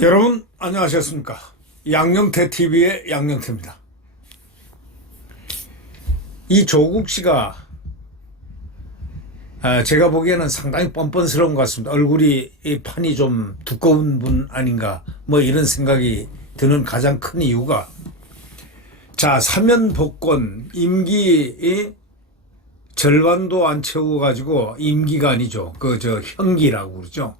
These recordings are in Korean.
여러분 안녕하셨습니까? 양영태TV의 양영태입니다. 이 조국 씨가 제가 보기에는 상당히 뻔뻔스러운 것 같습니다. 얼굴이 판이 좀 두꺼운 분 아닌가 뭐 이런 생각이 드는 가장 큰 이유가, 자, 사면 복권 임기 절반도 안 채워 가지고, 임기가 아니죠, 형기라고 그러죠.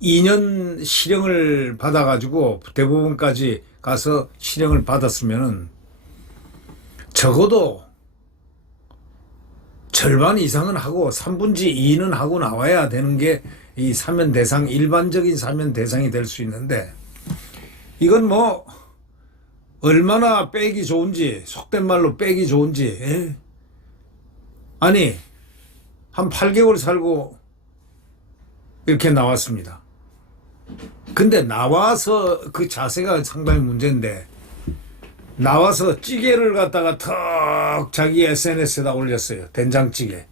2년 실형을 받아 가지고 대법원까지 가서 실형을 받았으면은 적어도 절반 이상은 하고 3분의 2는 하고 나와야 되는 게 이 사면 대상, 일반적인 사면 대상이 될 수 있는데, 이건 뭐 얼마나 빼기 좋은지, 속된 말로 빼기 좋은지, 아니 한 8개월 살고 이렇게 나왔습니다. 근데 나와서 그 자세가 상당히 문제인데, 나와서 찌개를 갖다가 턱 자기 SNS에다 올렸어요. 된장찌개.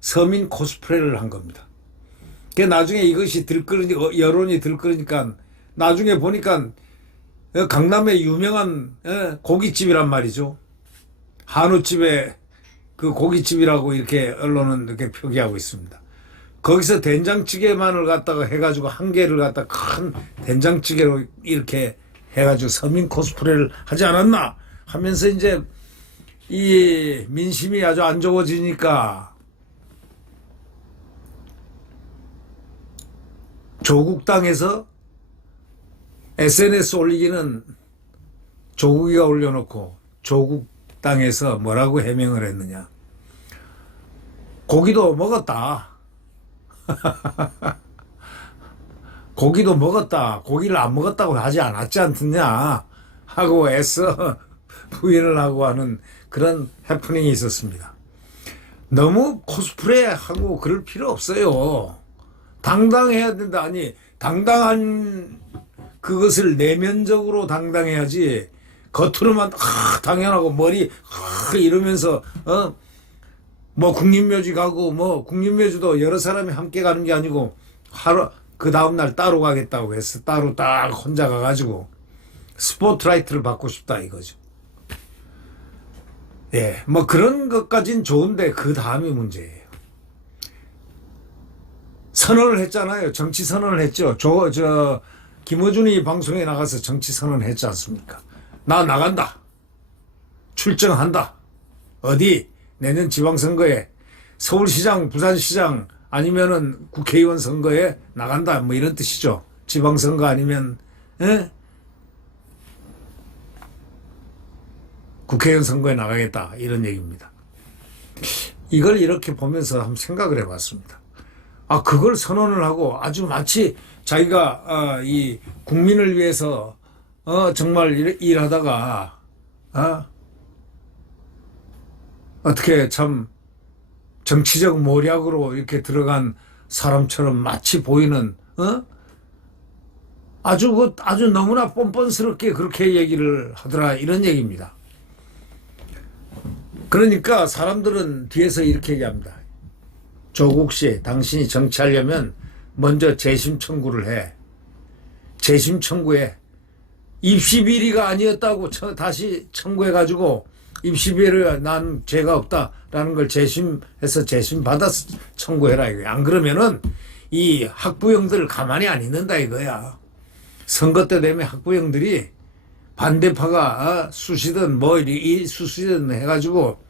서민 코스프레를 한 겁니다. 나중에 이것이 여론이 들끓으니까 나중에 보니까 강남의 유명한 고깃집이란 말이죠. 한우집의 그 고깃집이라고 이렇게 언론은 이렇게 표기하고 있습니다. 거기서 된장찌개만을 갖다가 해가지고 한 개를 갖다 큰 된장찌개로 이렇게 해가지고 서민 코스프레를 하지 않았나 하면서, 이제 이 민심이 아주 안 좋아지니까 조국 땅에서 SNS 올리기는 조국이가 올려놓고, 조국 땅에서 뭐라고 해명을 했느냐. 고기도 먹었다. 고기도 먹었다. 고기를 안 먹었다고 하지 않았지 않느냐 하고 애써 부인을 하고 하는 그런 해프닝이 있었습니다. 너무 코스프레하고 그럴 필요 없어요. 당당해야 된다. 아니, 당당한 그것을 내면적으로 당당해야지, 겉으로만 당연하고 머리 이러면서 뭐 국립묘지 가고, 뭐 국립묘지도 여러 사람이 함께 가는 게 아니고 하루 그 다음날 따로 가겠다고 해서 따로 딱 혼자 가가지고 스포트라이트를 받고 싶다 이거죠. 뭐 그런 것까진 좋은데 그 다음이 문제예요. 선언을 했잖아요. 정치 선언을 했죠. 김어준이 방송에 나가서 정치 선언을 했지 않습니까? 나 나간다. 출정한다. 어디? 내년 지방선거에 서울시장, 부산시장 아니면은 국회의원 선거에 나간다, 뭐 이런 뜻이죠. 지방선거 아니면 국회의원 선거에 나가겠다, 이런 얘기입니다. 이걸 이렇게 보면서 한번 생각을 해봤습니다. 그걸 선언을 하고 아주 마치 자기가 이 국민을 위해서 정말 일하다가 어떻게 참 정치적 모략으로 이렇게 들어간 사람처럼 마치 보이는, 아주 너무나 뻔뻔스럽게 그렇게 얘기를 하더라, 이런 얘기입니다. 그러니까 사람들은 뒤에서 이렇게 얘기합니다. 조국 씨, 당신이 정치하려면 먼저 재심 청구를 해. 재심 청구해. 입시 비리가 아니었다고 다시 청구해가지고, 입시 비리가 난 죄가 없다라는 걸 재심해서 재심 받아서 청구해라 이거야. 안 그러면은 이 학부형들 가만히 안 있는다 이거야. 선거 때 되면 학부형들이 반대파가 수시든 뭐 수시든 해가지고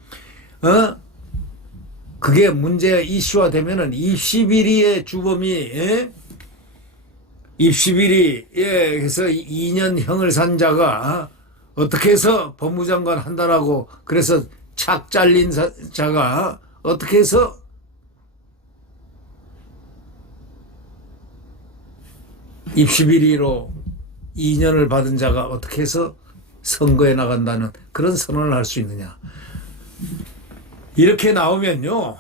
그게 문제 이슈화 되면은 입시 비리의 주범이 입시 비리에 해서 2년형을 산 자가 어떻게 해서 법무장관 한다라고, 그래서 착 잘린 자가 어떻게 해서 입시비리로 2년을 받은 자가 어떻게 해서 선거에 나간다는 그런 선언을 할 수 있느냐. 이렇게 나오면요,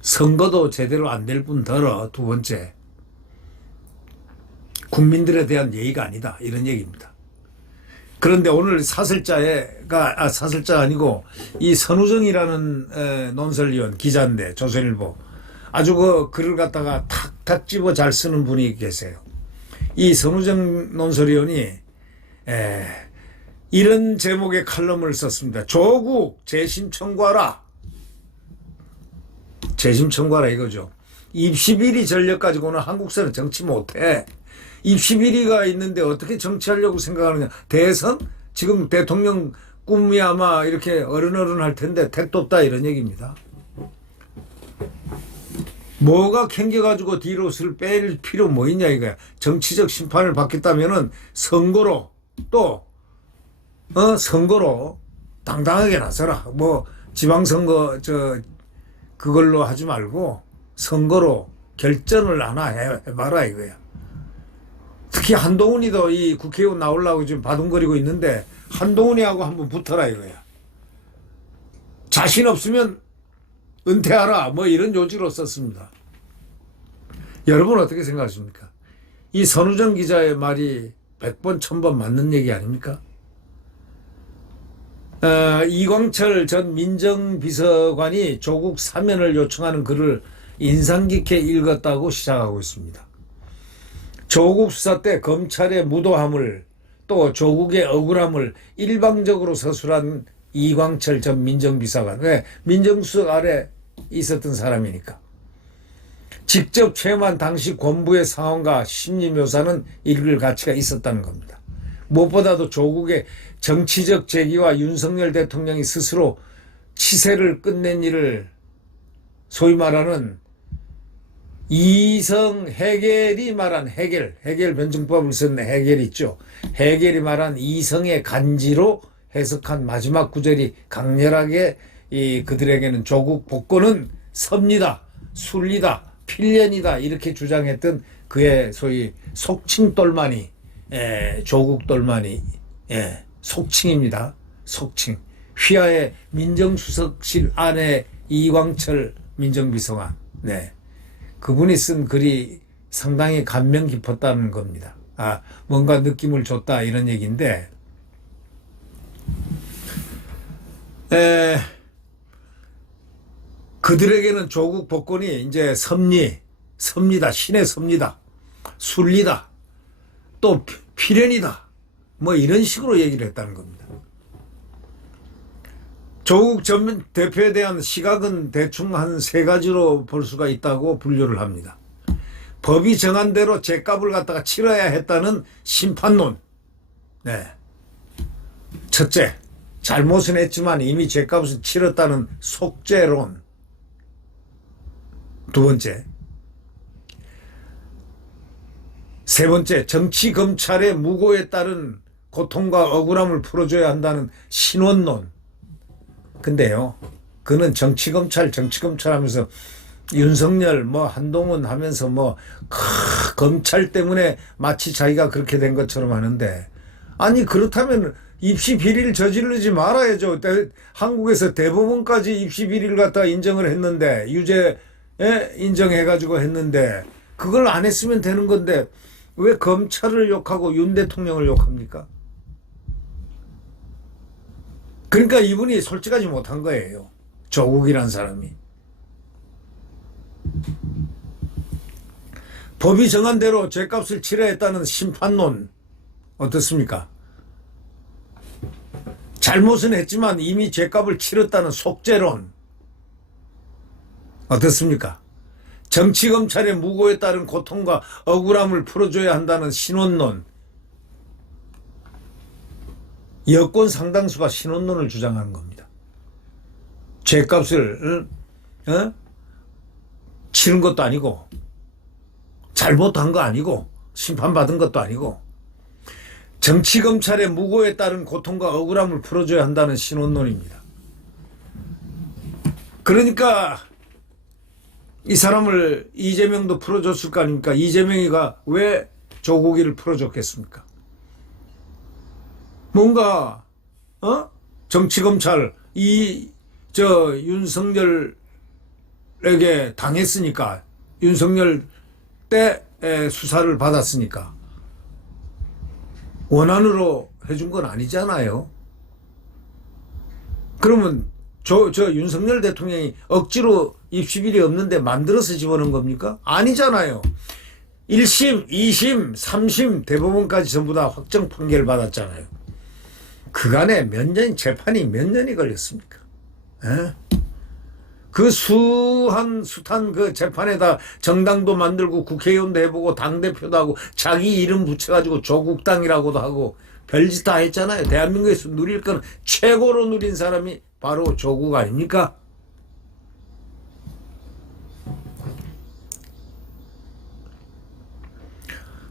선거도 제대로 안 될 뿐더러, 두 번째, 국민들에 대한 예의가 아니다. 이런 얘기입니다. 그런데 오늘 사설자가 아니고 이 선우정이라는 논설위원 기자인데 조선일보 아주 그 글을 갖다가 탁탁 집어 잘 쓰는 분이 계세요. 이 선우정 논설위원이 이런 제목의 칼럼을 썼습니다. 조국 재심 청구하라. 재심 청구하라 이거죠. 입시비리 전력 가지고는 한국사는 정치 못해. 입시비리가 있는데 어떻게 정치하려고 생각하느냐. 대선? 지금 대통령 꿈이 아마 이렇게 어른어른할 텐데 택도 없다 이런 얘기입니다. 뭐가 캥겨가지고 뒤로를 뺄 필요 뭐 있냐 이거야. 정치적 심판을 받겠다면은 선거로 또 선거로 당당하게 나서라. 뭐 지방선거 그걸로 하지 말고 선거로 결전을 하나 해봐라 이거야. 특히 한동훈이도 이 국회의원 나오려고 지금 바둥거리고 있는데 한동훈이하고 한번 붙어라 이거야. 자신 없으면 은퇴하라 뭐 이런 요지로 썼습니다. 여러분 어떻게 생각하십니까? 이 선우정 기자의 말이 100번 1000번 맞는 얘기 아닙니까? 이광철 전 민정비서관이 조국 사면을 요청하는 글을 인상 깊게 읽었다고 시작하고 있습니다. 조국 수사 때 검찰의 무도함을 또 조국의 억울함을 일방적으로 서술한 이광철 전 민정비서관. 왜? 민정수석 아래 있었던 사람이니까. 직접 체험한 당시 권부의 상황과 심리묘사는 읽을 가치가 있었다는 겁니다. 무엇보다도 조국의 정치적 재기와 윤석열 대통령이 스스로 치세를 끝낸 일을 소위 말하는 이성 해겔이 말한 해겔 변증법을 쓴 해겔 있죠. 해겔이 말한 이성의 간지로 해석한 마지막 구절이 강렬하게 그들에게는 조국 복권은 섭니다, 순리다, 필연이다 이렇게 주장했던 그의 소위 속칭 똘마니, 조국 똘마니, 속칭입니다. 속칭. 휘하의 민정수석실 안에 이광철 민정비서관. 네. 그분이 쓴 글이 상당히 감명 깊었다는 겁니다. 뭔가 느낌을 줬다 이런 얘기인데, 그들에게는 조국 복권이 이제 섭니다. 신의 섭니다. 순리다. 또 필연이다. 뭐 이런 식으로 얘기를 했다는 겁니다. 조국 전 대표에 대한 시각은 대충 한 3가지로 볼 수가 있다고 분류를 합니다. 법이 정한 대로 죗값을 갖다가 치러야 했다는 심판론. 네. 첫째, 잘못은 했지만 이미 죗값을 치렀다는 속죄론. 두 번째, 세 번째, 정치 검찰의 무고에 따른 고통과 억울함을 풀어줘야 한다는 신원론. 근데요, 그는 정치검찰 하면서 윤석열 한동훈 하면서 검찰 때문에 마치 자기가 그렇게 된 것처럼 하는데, 아니 그렇다면 입시 비리를 저지르지 말아야죠. 한국에서 대법원까지 입시 비리를 갖다 인정을 했는데, 유죄 인정해가지고 했는데 그걸 안 했으면 되는 건데 왜 검찰을 욕하고 윤 대통령을 욕합니까? 그러니까 이분이 솔직하지 못한 거예요. 조국이란 사람이. 법이 정한 대로 죗값을 치러야 했다는 심판론 어떻습니까? 잘못은 했지만 이미 죗값을 치렀다는 속죄론 어떻습니까? 정치검찰의 무고에 따른 고통과 억울함을 풀어줘야 한다는 신원론. 여권 상당수가 신원론을 주장하는 겁니다. 죗값을 치른 것도 아니고 잘못한 거 아니고 심판받은 것도 아니고 정치검찰의 무고에 따른 고통과 억울함을 풀어줘야 한다는 신원론입니다. 그러니까 이 사람을 이재명도 풀어줬을 거 아닙니까? 이재명이가 왜 조국이를 풀어줬겠습니까? 뭔가 정치검찰 윤석열에게 당했으니까, 윤석열 때 수사를 받았으니까 원안으로 해준 건 아니잖아요. 그러면 저 윤석열 대통령이 억지로 입시비리 없는데 만들어서 집어넣은 겁니까? 아니잖아요. 1심, 2심, 3심 대법원까지 전부 다 확정 판결을 받았잖아요. 그간에 재판이 몇 년이 걸렸습니까? 에? 그 숱한 그 재판에다 정당도 만들고 국회의원도 해보고 당대표도 하고 자기 이름 붙여가지고 조국당이라고도 하고 별짓 다 했잖아요. 대한민국에서 누릴 건 최고로 누린 사람이 바로 조국 아닙니까?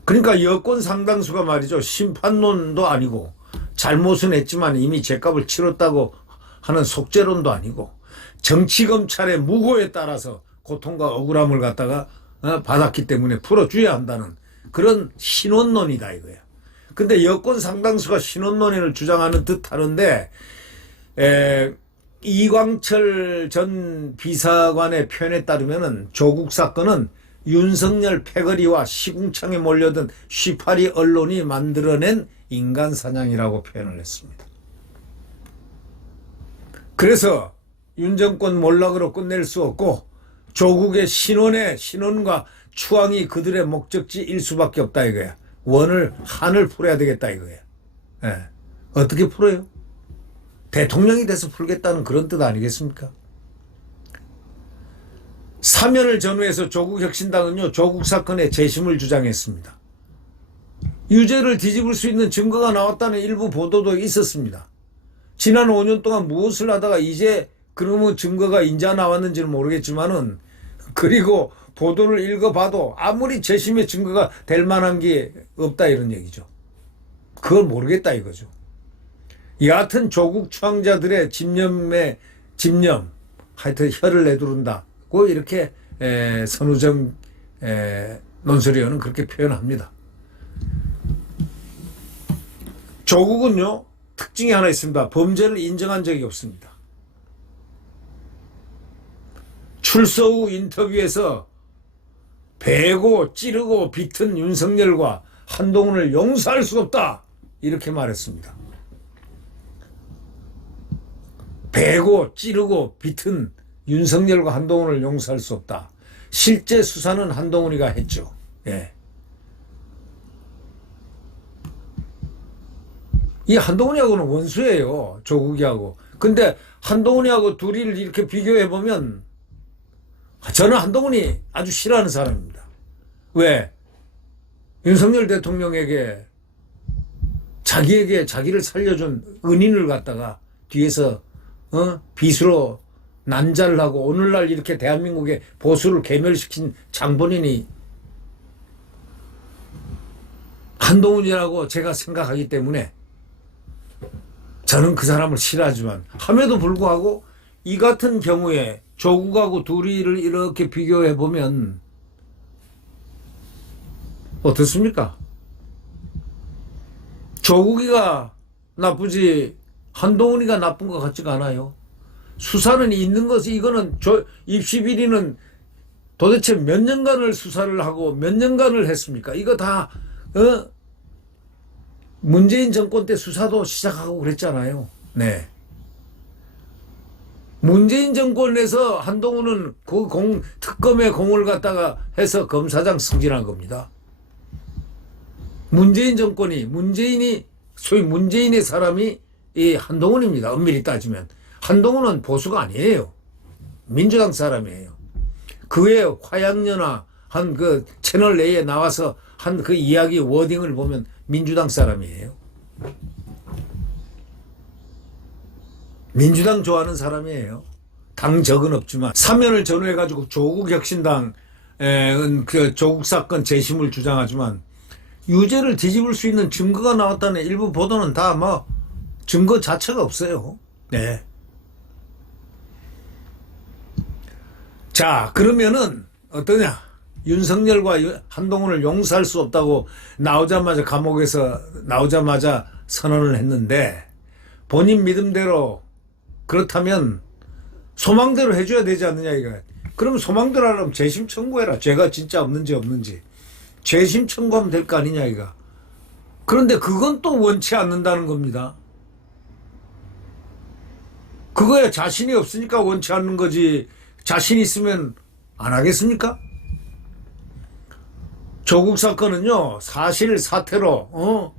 그러니까 여권 상당수가 말이죠. 심판론도 아니고 잘못은 했지만 이미 죗값을 치렀다고 하는 속죄론도 아니고 정치검찰의 무고에 따라서 고통과 억울함을 갖다가 받았기 때문에 풀어줘야 한다는 그런 신원론이다 이거야. 근데 여권 상당수가 신원론을 주장하는 듯 하는데 이광철 전 비서관의 표현에 따르면은 조국 사건은 윤석열 패거리와 시궁창에 몰려든 쉬파리 언론이 만들어낸 인간 사냥이라고 표현을 했습니다. 그래서 윤 정권 몰락으로 끝낼 수 없고 조국의 신원과 추앙이 그들의 목적지일 수밖에 없다 이거야. 한을 풀어야 되겠다 이거야. 예. 어떻게 풀어요? 대통령이 돼서 풀겠다는 그런 뜻 아니겠습니까? 사면을 전후해서 조국혁신당은요, 조국 사건의 재심을 주장했습니다. 유죄를 뒤집을 수 있는 증거가 나왔다는 일부 보도도 있었습니다. 지난 5년 동안 무엇을 하다가 이제 그러면 증거가 인자 나왔는지는 모르겠지만은, 그리고 보도를 읽어봐도 아무리 재심의 증거가 될 만한 게 없다 이런 얘기죠. 그걸 모르겠다 이거죠. 여하튼 조국 추앙자들의 집념, 하여튼 혀를 내두른다고 이렇게 선우정 논설위원은 그렇게 표현합니다. 조국은요, 특징이 하나 있습니다. 범죄를 인정한 적이 없습니다. 출소 후 인터뷰에서 베고 찌르고 비튼 윤석열과 한동훈을 용서할 수 없다 이렇게 말했습니다. 베고 찌르고 비튼 윤석열과 한동훈을 용서할 수 없다. 실제 수사는 한동훈이가 했죠. 예. 이 한동훈이하고는 원수예요. 조국이하고. 근데 한동훈이하고 둘이를 이렇게 비교해보면 저는 한동훈이 아주 싫어하는 사람입니다. 왜? 윤석열 대통령에게 자기를 살려준 은인을 갖다가 뒤에서 비수로 난자를 하고 오늘날 이렇게 대한민국의 보수를 괴멸시킨 장본인이 한동훈이라고 제가 생각하기 때문에 저는 그 사람을 싫어하지만 함에도 불구하고 이 같은 경우에 조국하고 둘이를 이렇게 비교해 보면 어떻습니까? 조국이가 나쁘지 한동훈이가 나쁜 것 같지가 않아요. 수사는 있는 것이 이거는 입시 비리는 도대체 몇 년간을 수사를 하고 몇 년간을 했습니까? 이거 다 문재인 정권 때 수사도 시작하고 그랬잖아요. 네. 문재인 정권에서 한동훈은 그 특검의 공을 갖다가 해서 검사장 승진한 겁니다. 문재인 정권이 소위 문재인의 사람이 이 한동훈입니다. 엄밀히 따지면 한동훈은 보수가 아니에요. 민주당 사람이에요. 그의 화양연화 한 그 채널 내에 나와서 한 그 이야기 워딩을 보면 민주당 사람이에요. 민주당 좋아하는 사람이에요. 당 적은 없지만 사면을 전후해가지고 조국혁신당 그 조국 사건 재심을 주장하지만 유죄를 뒤집을 수 있는 증거가 나왔다는 일부 보도는 다 뭐 증거 자체가 없어요. 네. 자, 그러면은 어떠냐? 윤석열과 한동훈을 용서할 수 없다고 감옥에서 나오자마자 선언을 했는데 본인 믿음대로 그렇다면 소망대로 해줘야 되지 않느냐 이거. 그럼 소망대로 하려면 재심 청구해라. 죄가 진짜 없는지 재심 청구하면 될 거 아니냐 이거. 그런데 그건 또 원치 않는다는 겁니다. 그거에 자신이 없으니까 원치 않는 거지. 자신 있으면 안 하겠습니까? 조국 사건은요, 사실 사태로,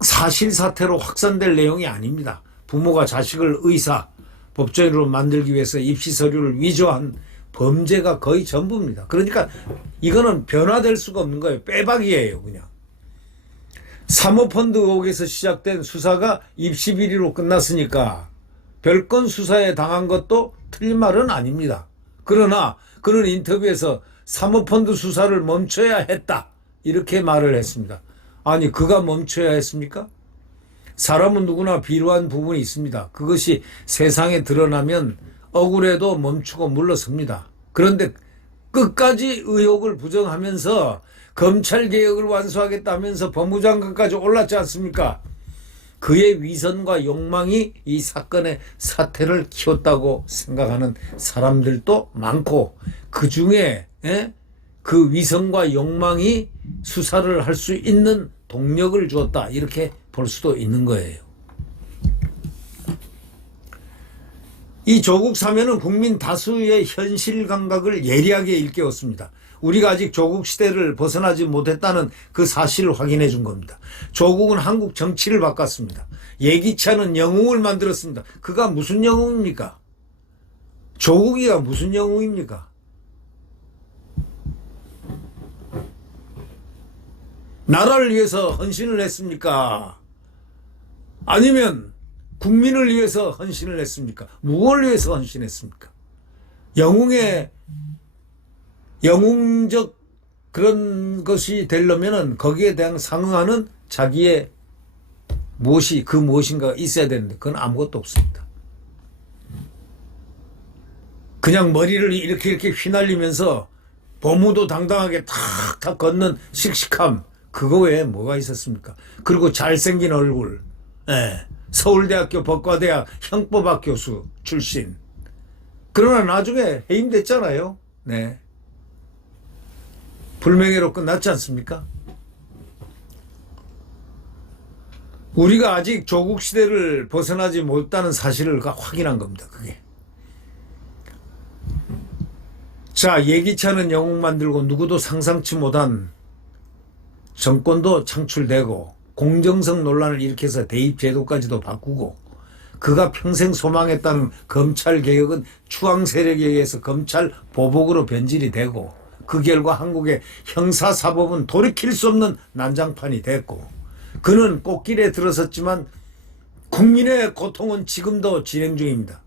사실 사태로 확산될 내용이 아닙니다. 부모가 자식을 의사, 법조인으로 만들기 위해서 입시 서류를 위조한 범죄가 거의 전부입니다. 그러니까 이거는 변화될 수가 없는 거예요. 빼박이에요, 그냥. 사모펀드 의혹에서 시작된 수사가 입시 비리로 끝났으니까 별건 수사에 당한 것도 틀린 말은 아닙니다. 그러나 그는 인터뷰에서 사모펀드 수사를 멈춰야 했다, 이렇게 말을 했습니다. 아니, 그가 멈춰야 했습니까? 사람은 누구나 비루한 부분이 있습니다. 그것이 세상에 드러나면 억울해도 멈추고 물러섭니다. 그런데 끝까지 의혹을 부정하면서 검찰개혁을 완수하겠다면서 법무장관까지 올랐지 않습니까? 그의 위선과 욕망이 이 사건의 사태를 키웠다고 생각하는 사람들도 많고, 그중에 그 위선과 욕망이 수사를 할 수 있는 동력을 주었다, 이렇게 볼 수도 있는 거예요. 이 조국 사면은 국민 다수의 현실 감각을 예리하게 일깨웠습니다. 우리가 아직 조국 시대를 벗어나지 못했다는 그 사실을 확인해 준 겁니다. 조국은 한국 정치를 바꿨습니다. 예기치 않은 영웅을 만들었습니다. 그가 무슨 영웅입니까? 조국이가 무슨 영웅입니까? 나라를 위해서 헌신을 했습니까? 아니면 국민을 위해서 헌신을 했습니까? 무엇을 위해서 헌신했습니까? 영웅적 그런 것이 되려면은 거기에 대한 상응하는 자기의 무엇인가가 있어야 되는데, 그건 아무것도 없습니다. 그냥 머리를 이렇게 휘날리면서 법무도 당당하게 탁탁 걷는 씩씩함, 그거 외에 뭐가 있었습니까? 그리고 잘생긴 얼굴, 서울대학교 법과대학 형법학 교수 출신. 그러나 나중에 해임됐잖아요. 네. 불명예로 끝났지 않습니까? 우리가 아직 조국 시대를 벗어나지 못했다는 사실을 확인한 겁니다. 그게. 자, 예기치 않은 영웅 만들고 누구도 상상치 못한 정권도 창출되고 공정성 논란을 일으켜서 대입 제도까지도 바꾸고, 그가 평생 소망했다는 검찰 개혁은 추앙 세력에 의해서 검찰 보복으로 변질이 되고, 그 결과 한국의 형사사법은 돌이킬 수 없는 난장판이 됐고, 그는 꽃길에 들어섰지만 국민의 고통은 지금도 진행 중입니다.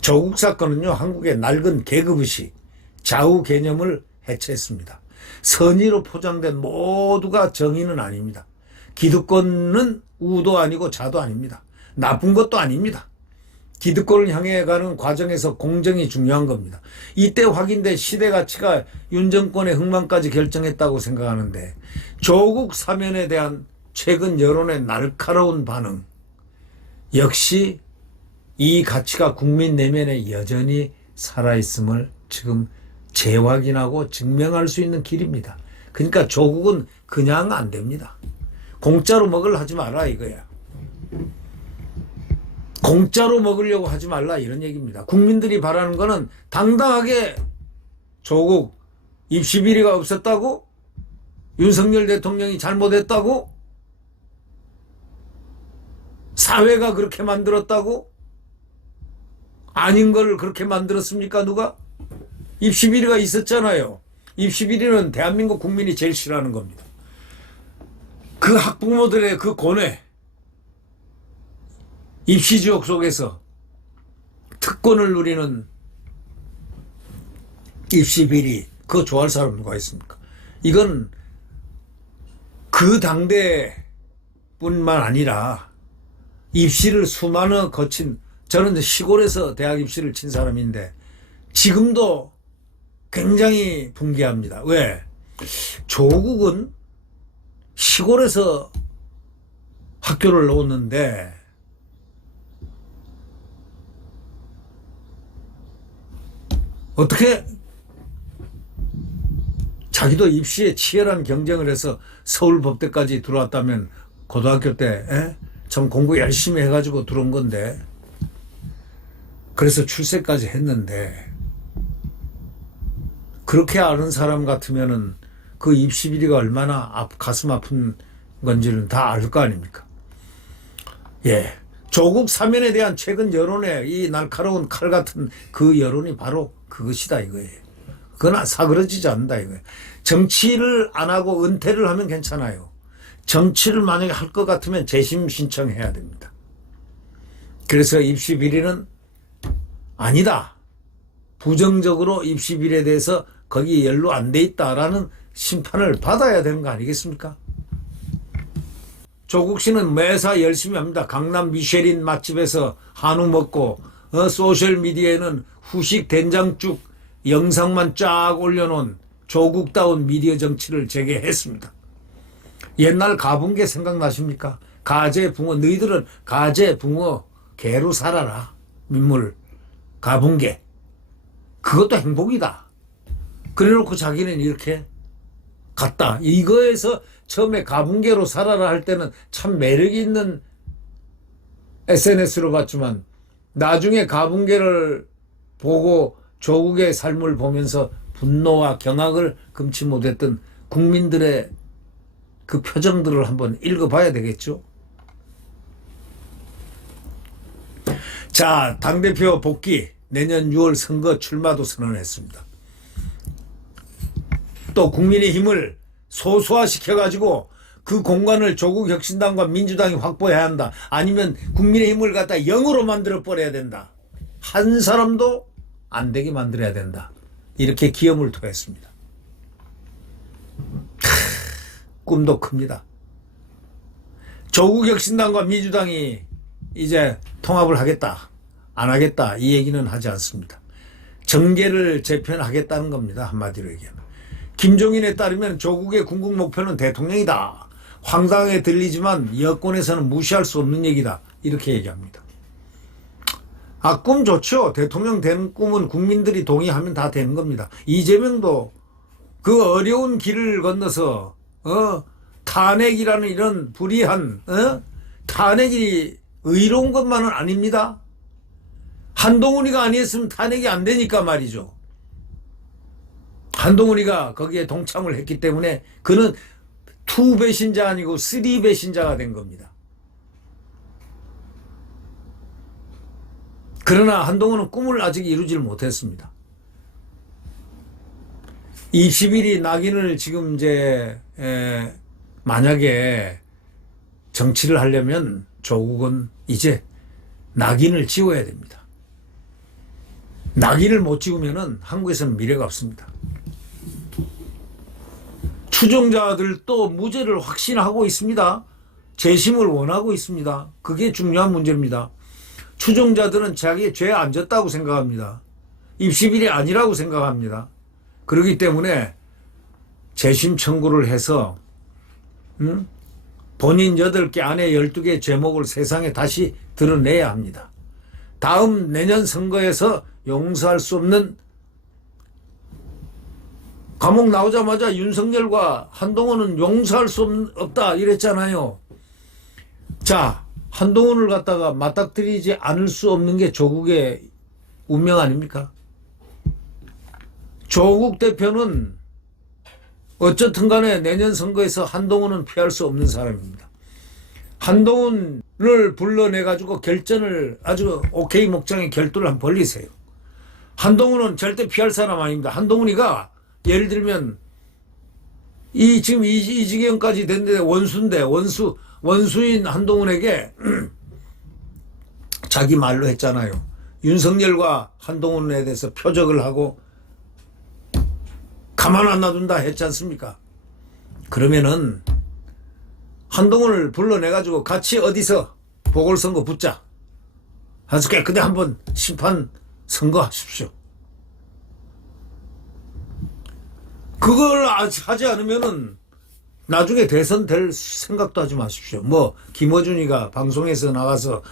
조국 사건은요, 한국의 낡은 계급의식, 좌우 개념을 해체했습니다. 선의로 포장된 모두가 정의는 아닙니다. 기득권은 우도 아니고 자도 아닙니다. 나쁜 것도 아닙니다. 기득권을 향해 가는 과정에서 공정이 중요한 겁니다. 이때 확인된 시대 가치가 윤 정권의 흥망까지 결정했다고 생각하는데, 조국 사면에 대한 최근 여론의 날카로운 반응, 역시 이 가치가 국민 내면에 여전히 살아있음을 지금 재확인하고 증명할 수 있는 길입니다. 그러니까 조국은 그냥 안 됩니다. 공짜로 먹으려 하지 마라, 이거야. 공짜로 먹으려고 하지 말라, 이런 얘기입니다. 국민들이 바라는 거는 당당하게 조국 입시 비리가 없었다고? 윤석열 대통령이 잘못했다고? 사회가 그렇게 만들었다고? 아닌 걸 그렇게 만들었습니까, 누가? 입시 비리가 있었잖아요. 입시 비리는 대한민국 국민이 제일 싫어하는 겁니다. 그 학부모들의 그 고뇌, 입시지옥 속에서 특권을 누리는 입시 비리, 그거 좋아할 사람 누가 있습니까? 이건 그 당대뿐만 아니라 입시를 수많은 거친, 저는 시골에서 대학 입시를 친 사람인데 지금도 굉장히 분개합니다. 왜? 조국은 시골에서 학교를 나왔는데 어떻게 자기도 입시에 치열한 경쟁을 해서 서울법대까지 들어왔다면 고등학교 때 참 공부 열심히 해가지고 들어온 건데, 그래서 출세까지 했는데, 그렇게 아는 사람 같으면은 그 입시 비리가 얼마나 가슴 아픈 건지는 다 알 거 아닙니까? 예. 조국 사면에 대한 최근 여론의 이 날카로운 칼 같은 그 여론이 바로 그것이다 이거예요. 그건 사그러지지 않는다 이거예요. 정치를 안 하고 은퇴를 하면 괜찮아요. 정치를 만약에 할 것 같으면 재심 신청해야 됩니다. 그래서 입시 비리는 아니다. 부정적으로 입시 비리에 대해서 거기에 연루 안 돼 있다라는 심판을 받아야 되는 거 아니겠습니까? 조국 씨는 매사 열심히 합니다. 강남 미쉐린 맛집에서 한우 먹고 소셜미디어에는 후식 된장국 영상만 쫙 올려놓은 조국다운 미디어 정치를 재개했습니다. 옛날 가붕괴 생각나십니까? 가재, 붕어. 너희들은 가재, 붕어, 개로 살아라. 민물, 가붕괴. 그것도 행복이다. 그래놓고 자기는 이렇게 갔다. 이거에서 처음에 가붕괴로 살아라 할 때는 참 매력이 있는 SNS로 봤지만 나중에 가붕괴를 보고 조국의 삶을 보면서 분노와 경악을 금치 못했던 국민들의 그 표정들을 한번 읽어봐야 되겠죠. 자, 당대표 복귀, 내년 6월 선거 출마도 선언했습니다. 또 국민의힘을 소수화시켜가지고 그 공간을 조국혁신당과 민주당이 확보해야 한다. 아니면 국민의힘을 갖다 0으로 만들어 버려야 된다. 한 사람도 안 되게 만들어야 된다. 이렇게 기염을 토했습니다. 꿈도 큽니다. 조국혁신당과 민주당이 이제 통합을 하겠다, 안 하겠다 이 얘기는 하지 않습니다. 정계를 재편하겠다는 겁니다. 한마디로 얘기하면. 김종인에 따르면 조국의 궁극 목표는 대통령이다. 황당하게 들리지만 여권에서는 무시할 수 없는 얘기다. 이렇게 얘기합니다. 아, 꿈 좋죠. 대통령 되는 꿈은 국민들이 동의하면 다 되는 겁니다. 이재명도 그 어려운 길을 건너서 탄핵이라는 이런 불의한 탄핵이 의로운 것만은 아닙니다. 한동훈이가 아니었으면 탄핵이 안 되니까 말이죠. 한동훈이가 거기에 동참을 했기 때문에 그는 2 배신자 아니고 3 배신자가 된 겁니다. 그러나 한동훈은 꿈을 아직 이루지를 못했습니다. 20일이 낙인을 지금 이제 만약에 정치를 하려면 조국은 이제 낙인을 지워야 됩니다. 낙인을 못 지우면은 한국에서는 미래가 없습니다. 추종자들도 무죄를 확신하고 있습니다. 재심을 원하고 있습니다. 그게 중요한 문제입니다. 추종자들은 자기의 죄 안 졌다고 생각합니다. 입시비리 아니라고 생각합니다. 그렇기 때문에 재심 청구를 해서 본인 8개 아내 12개 제목을 세상에 다시 드러내야 합니다. 다음 내년 선거에서 용서할 수 없는, 감옥 나오자마자 윤석열과 한동훈은 용서할 수 없다 이랬잖아요. 자, 한동훈을 갖다가 맞닥뜨리지 않을 수 없는 게 조국의 운명 아닙니까? 조국 대표는 어쨌든 간에 내년 선거에서 한동훈은 피할 수 없는 사람입니다. 한동훈을 불러내가지고 결전을 아주 오케이 목장의 결도를 한번 벌리세요. 한동훈은 절대 피할 사람 아닙니다. 한동훈이가 예를 들면 지금 이 지경까지 됐는데 원수인데 원수인 한동훈에게 자기 말로 했잖아요. 윤석열과 한동훈에 대해서 표적을 하고 가만 안 놔둔다 했지 않습니까? 그러면은 한동훈을 불러내가지고 같이 어디서 보궐선거 붙자. 아주 깨끗이 한번 심판 선거하십시오. 그걸 하지 않으면은 나중에 대선 될 생각도 하지 마십시오. 뭐 김어준이가 방송에서 나가서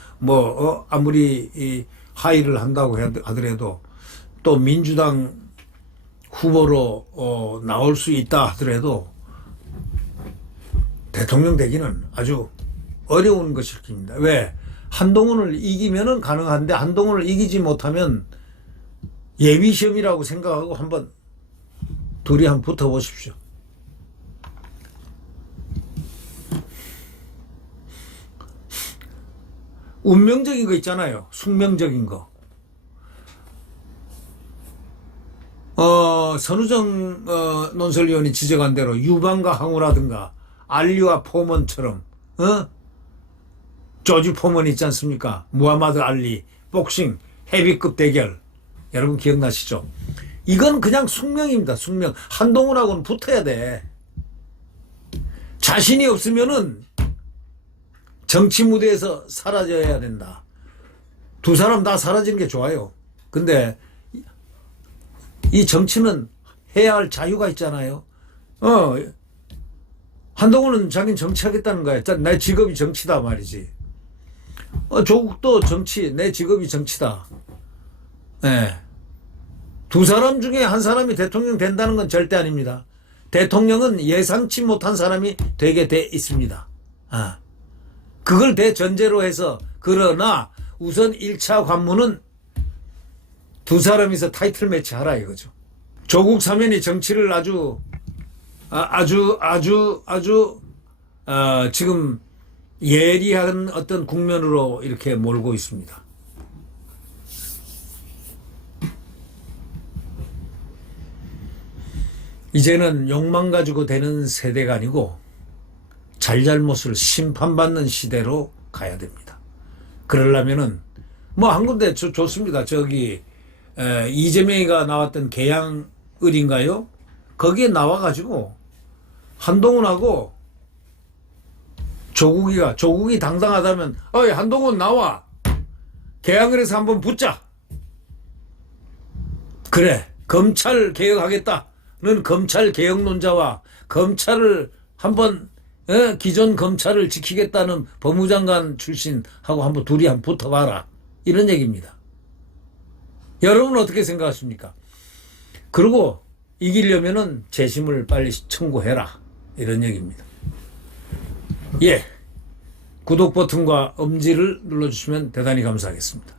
아무리 하의를 한다고 하더라도 또 민주당 후보로 나올 수 있다 하더라도 대통령 되기는 아주 어려운 것일 겁니다. 왜? 한동훈을 이기면은 가능한데 한동훈을 이기지 못하면 예비시험이라고 생각하고 한번 둘이 한번 붙어보십시오. 운명적인 거 있잖아요. 숙명적인 거. 선우정 논설위원이 지적한 대로 유방과 항우라든가 알리와 포먼처럼 조지 포먼 있지 않습니까? 무하마드 알리 복싱 헤비급 대결 여러분 기억나시죠? 이건 그냥 숙명입니다. 숙명. 한동훈하고는 붙어야 돼. 자신이 없으면은 정치 무대에서 사라져야 된다. 두 사람 다 사라지는 게 좋아요. 근데 이 정치는 해야 할 자유가 있잖아요. 한동훈은 자기는 정치하겠다는 거야. 내 직업이 정치다 말이지. 조국도 정치, 내 직업이 정치다. 네. 두 사람 중에 한 사람이 대통령 된다는 건 절대 아닙니다. 대통령은 예상치 못한 사람이 되게 돼 있습니다. 그걸 대전제로 해서 그러나 우선 1차 관문은 두 사람이서 타이틀 매치 하라 이거죠. 조국 사면이 정치를 지금 예리한 어떤 국면으로 이렇게 몰고 있습니다. 이제는 욕망 가지고 되는 세대가 아니고 잘잘못을 심판받는 시대로 가야 됩니다. 그러려면은 뭐 한 군데 좋습니다. 저기 이재명이가 나왔던 계양을인가요? 거기에 나와가지고 한동훈하고 조국이 당당하다면 어이 한동훈 나와 계양을에서 한번 붙자. 그래 검찰 개혁하겠다는 검찰 개혁론자와 검찰을 한번 기존 검찰을 지키겠다는 법무장관 출신하고 한번 둘이 한번 붙어봐라 이런 얘기입니다. 여러분은 어떻게 생각하십니까? 그리고 이기려면은 재심을 빨리 청구해라 이런 얘기입니다. 예, 구독 버튼과 엄지를 눌러주시면 대단히 감사하겠습니다.